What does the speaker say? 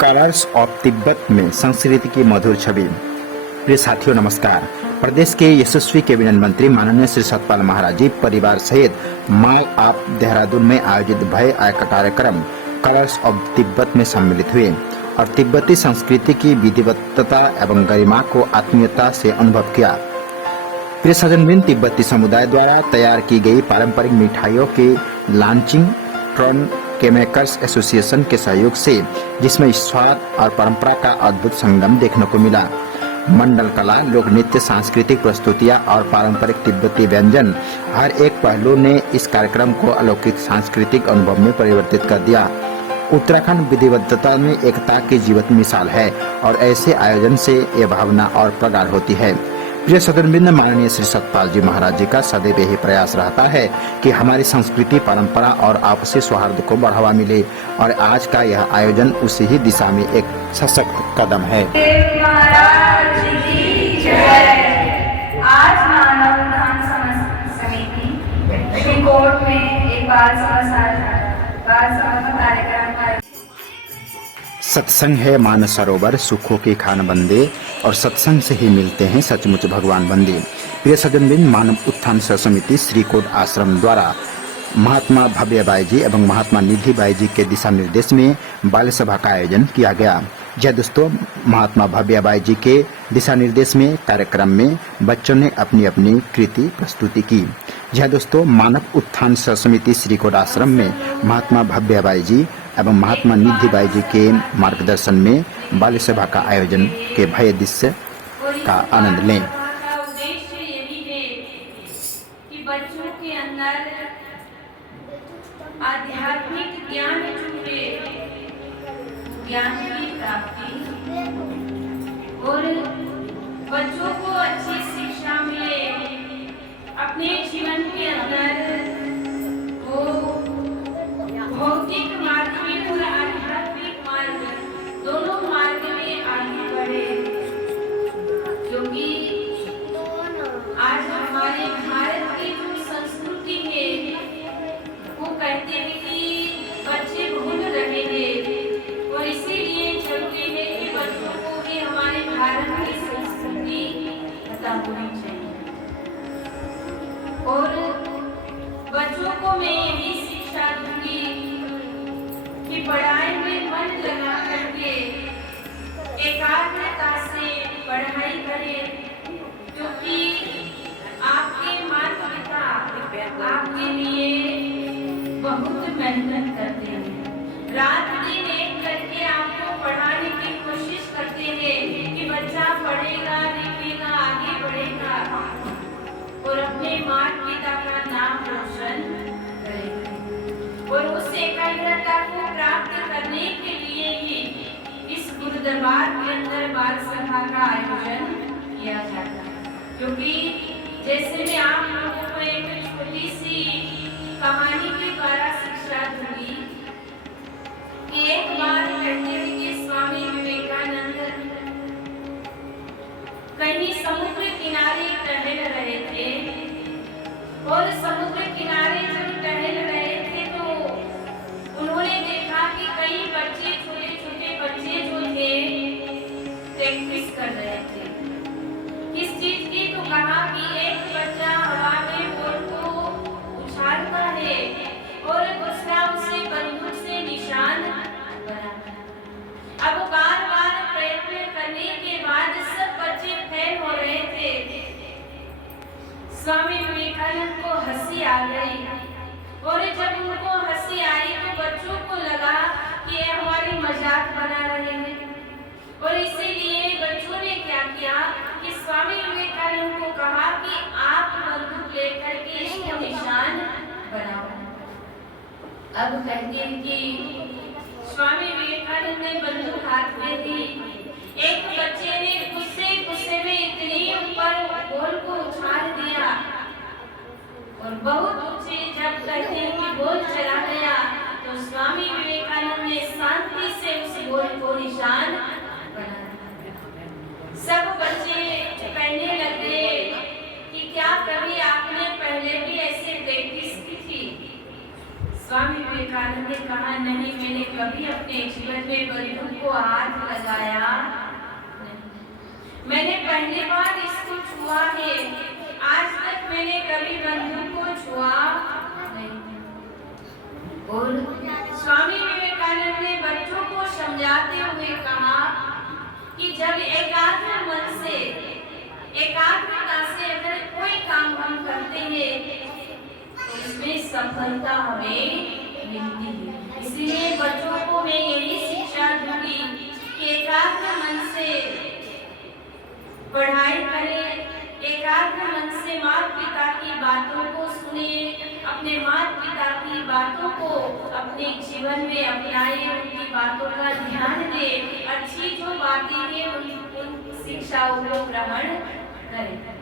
Colours of Tibet में संस्कृति की मधुर छवि। प्रिय साथियों नमस्कार। प्रदेश के यशस्वी कैबिनेट मंत्री माननीय श्री सतपाल महाराज जी परिवार सहित मॉल ऑफ देहरादून में आयोजित भव्य कार्यक्रम कलर्स ऑफ तिब्बत में सम्मिलित हुए और तिब्बती संस्कृति की विधिवत्ता एवं गरिमा को आत्मीयता से अनुभव किया। प्रिय सज्जनवृंद, तिब्बती समुदाय द्वारा तैयार की गई पारंपरिक मिठाइयों के लॉन्चिंग ट्रॉन के मेकर्स एसोसिएशन के सहयोग से, जिसमें स्वाद और परंपरा का अद्भुत संगम देखने को मिला। मंडल कला, लोक नृत्य, सांस्कृतिक प्रस्तुतियां और पारंपरिक तिब्बती व्यंजन, हर एक पहलू ने इस कार्यक्रम को अलौकिक सांस्कृतिक अनुभव में परिवर्तित कर दिया। उत्तराखंड विधिवत्ता में एकता की जीवंत मिसाल है और ऐसे आयोजन से ये भावना और प्रगाढ़ होती है। प्रिय सदनवृंद, माननीय श्री सतपाल जी महाराज जी का सदैव यही प्रयास रहता है कि हमारी संस्कृति, परंपरा और आपसी सौहार्द को बढ़ावा मिले और आज का यह आयोजन उसी ही दिशा में एक सशक्त कदम है। आज मानव उद्यान समिति श्री कोर्ट में एक बाल सभा कार्यक्रम का सत्संग है मानस सरोवर, सुखों के खान बंदे और सत्संग से ही मिलते हैं सचमुच भगवान बंदे। प्रिय सज्जनवृंद, मानव उत्थान समिति श्रीकोट आश्रम द्वारा महात्मा भव्य बाई जी एवं महात्मा निधि बाई जी के दिशा निर्देश में बाल सभा का आयोजन किया गया। जय दोस्तों, महात्मा भव्य बाई जी के दिशा निर्देश में कार्यक्रम में बच्चों ने अपनी अपनी कृति प्रस्तुति की। जय दोस्तों, मानव उत्थान समिति श्रीकोट आश्रम में महात्मा भव्य बाई जी एवं महात्मा निधि बाई जी के मार्गदर्शन में बाल सभा का आयोजन के भव्य दृश्य का आनंद लें। उद्देश्य यही है कि बच्चों के अंदर आध्यात्मिक ज्ञान जुटे, ज्ञान की प्राप्ति और बच्चों को अच्छी शिक्षा मिले, अपने जीवन के अंदर वो भौतिक मार्ग में और आध्यात्मिक मार्ग दोनों मार्ग में आगे बढ़े। क्योंकि आज हमारे भारत की जो संस्कृति है वो कहते हैं कि बच्चे भूल रहे हैं और इसीलिए जरूरी है कि बच्चों को भी हमारे भारत की संस्कृति पता होनी चाहिए। और बच्चों को मैं यही शिक्षा दूंगी कि पढ़ाई में मन लगा करके एकाग्रता से पढ़ाई करें, क्योंकि आपके माता पिता आपके लिए बहुत मेहनत करते हैं, रात दिन एक करके आपको पढ़ाने की कोशिश करते हैं कि बच्चा पढ़ेगा, लिखेगा, आगे बढ़ेगा और अपने माता पिता का नाम रोशन करेगा। और उस एकाग्रता को प्राप्त करने के लिए ही इस गुरु दरबार के अंदर बाल सभा का आयोजन किया जाता है। क्योंकि जैसे मैं आप लोगों को एक छोटी सी कहानी के द्वारा शिक्षा दूंगी कि एक बार कहते हैं कि स्वामी विवेकानंद कहीं समुद्र किनारे टहल रहे थे और समुद्र किनारे जब टहल रहे थे तो उन्होंने देखा कि कई बच्चे, छोटे छोटे बच्चे जो थे प्रैक्टिस कर रहे थे। किस चीज की? तो कहा कि एक बच्चा हवा में बॉल को उछालता है और दूसरा उसे बंदूक से निशान बनाता है। अब बार बार प्रयत्न करने के बाद सब बच्चे फेल हो रहे थे। स्वामी विवेकानंद को हंसी आ गई और जब उनको हंसी आई तो बच्चों को लगा कि ये हमारी मजाक बना रहे हैं और इसीलिए बच्चों ने क्या किया कि स्वामी विवेकानंद को कहा कि आप बंदूक लेकर के इसको निशान बनाओ। अब कहते हैं कि स्वामी विवेकानंद ने बंदूक हाथ में दी। एक बच्चे ने गुस्से में इतनी ऊपर बॉल को उछाल दिया और बहुत ऊंचे जब कहते हैं कि बॉल चला गया तो स्वामी विवेकानंद ने शांति से उस बॉल को निशान बना दिया। सब बच्चे कहने लगे कि क्या कभी आपने पहले भी ऐसे प्रैक्टिस की थी? स्वामी विवेकानंद ने कहा, नहीं, मैंने कभी अपने जीवन में बंदूक को मैंने पहली बार इसको छुआ है, आज तक मैंने कभी बंधु को छुआ नहीं। और स्वामी विवेकानंद ने बच्चों को समझाते हुए कहा कि जब एकाग्र मन से, एकाग्रता से अगर कोई काम हम करते हैं तो इसमें सफलता हमें मिलती है। इसलिए बच्चों को मैं यही शिक्षा दूंगी कि एकाग्र मन से पढ़ाई करें, एकाग्र मन से माता पिता की बातों को सुने, अपने माता पिता की बातों को अपने जीवन में अपनाए, उनकी बातों का ध्यान दे, अच्छी जो बातें हैं उन शिक्षाओं को ग्रहण करें।